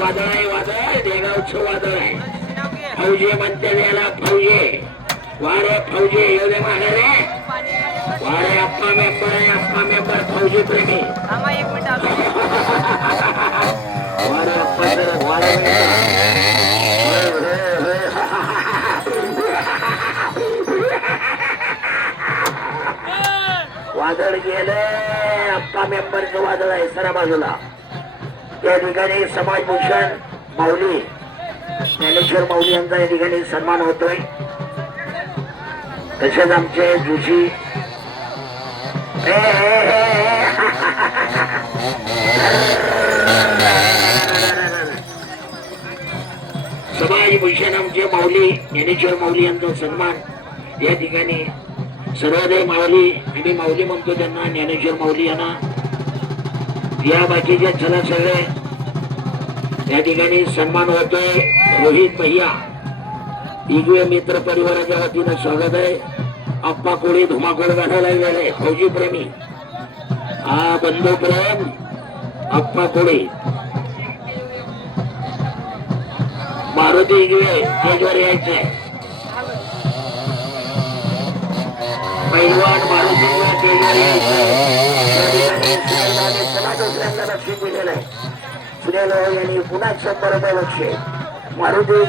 वादळ आहे, वादळ देगावचं वादळ आहे. फौजे म्हणते याला फौजे, वारे फौजे एवढे मागे रे. वारे अप्पा मेंबर आहे, अप्पा मेंबर फौजी प्रेमी. वारे अप्पा तर वारे वादळ गेले. अप्पा मेंबरचं वादळ आहे सरा बाजूला. या ठिकाणी समाजभूषण माऊली ज्ञानेश्वर माऊली यांचा या ठिकाणी सन्मान होतोय. तसेच आमचे जोशी समाजभूषण आमचे माऊली ज्ञानेश्वर माऊली यांचा सन्मान या ठिकाणी सर्वोदय माऊली, आम्ही माऊली म्हणतो त्यांना, ज्ञानेश्वर माऊली यांना. या बाकीचे चला सगळे या ठिकाणी सन्मान होतोय. रोहित भैया इगवे मित्र परिवाराच्या वतीनं स्वागत आहे. अप्पा कोळी धुमाकूळ घालायला गेले फौजी प्रेमी. हा बंधू प्रेम अप्पा कोळी. मारुती इगवे स्टेजवर यायचे. पैलवान मारुती स्टेजवर यायचे. लक्ष दिलेलं आहे. सुनेल यांनी पुन्हा 100 रुपये लक्ष मारुती